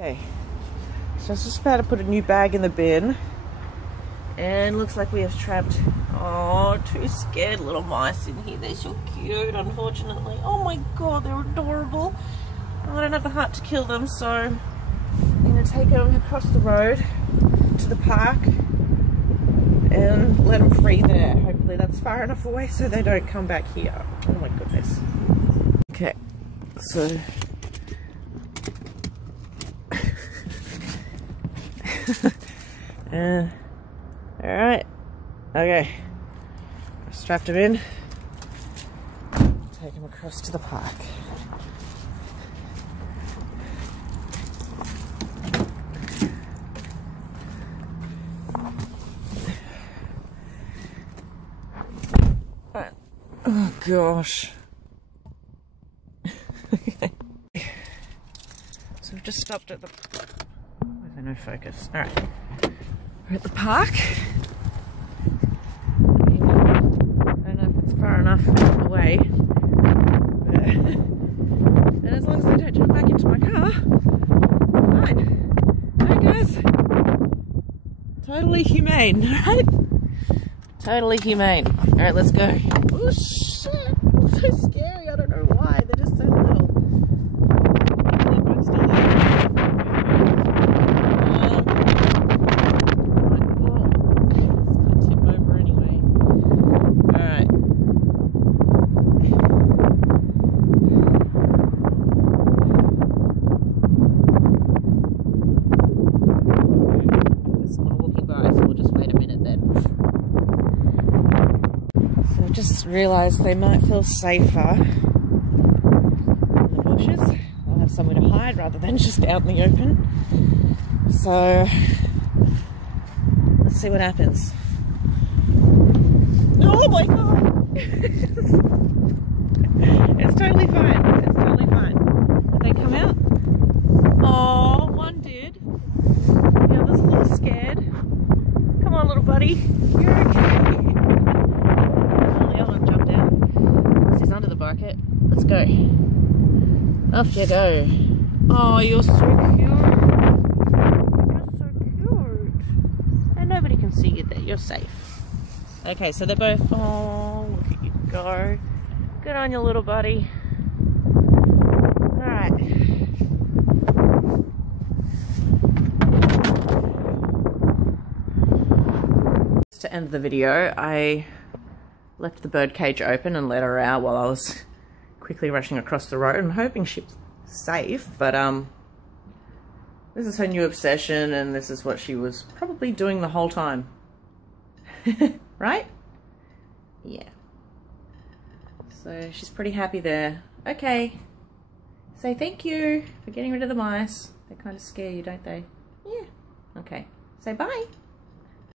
Okay, so I was just about to put a new bag in the bin, and looks like we have trapped, two scared little mice in here. They're so cute, unfortunately. Oh my god, they're adorable. I don't have the heart to kill them, so I'm going to take them across the road to the park and let them free there. Hopefully that's far enough away so they don't come back here. Oh my goodness. Okay, so alright, okay, I strapped him in, take him across to the park. Oh gosh. Okay. So we've just stopped at the... Why is there no focus? Alright. We're at the park. I don't know if it's far enough away. But and as long as they don't jump back into my car, fine. Alright guys. Totally humane, right? Totally humane. Alright, let's go. Oh shit! It's so scary. I don't know why. They're just so little. They're both still there. It's gonna tip over anyway. Alright. There's someone walking by, so we'll just wait a minute then. So I just realised they might feel safer in the bushes. They'll have somewhere to hide rather than just out in the open. So let's see what happens. Oh my god! It's totally fine. It's totally fine. Did they come out? Oh, one did. The other's a little scared. Come on, little buddy. You're okay. Under the bucket. Let's go. Off you go. Oh, you're so cute. You're so cute. And nobody can see you there. You're safe. Okay, so they're both... Oh, look at you go. Good on you, little buddy. Alright. To end the video, I left the bird cage open and let her out while I was quickly rushing across the road. I'm hoping she's safe, but this is her new obsession and this is what she was probably doing the whole time. Right? Yeah. So she's pretty happy there. Okay. Say thank you for getting rid of the mice. They kind of scare you, don't they? Yeah. Okay. Say bye.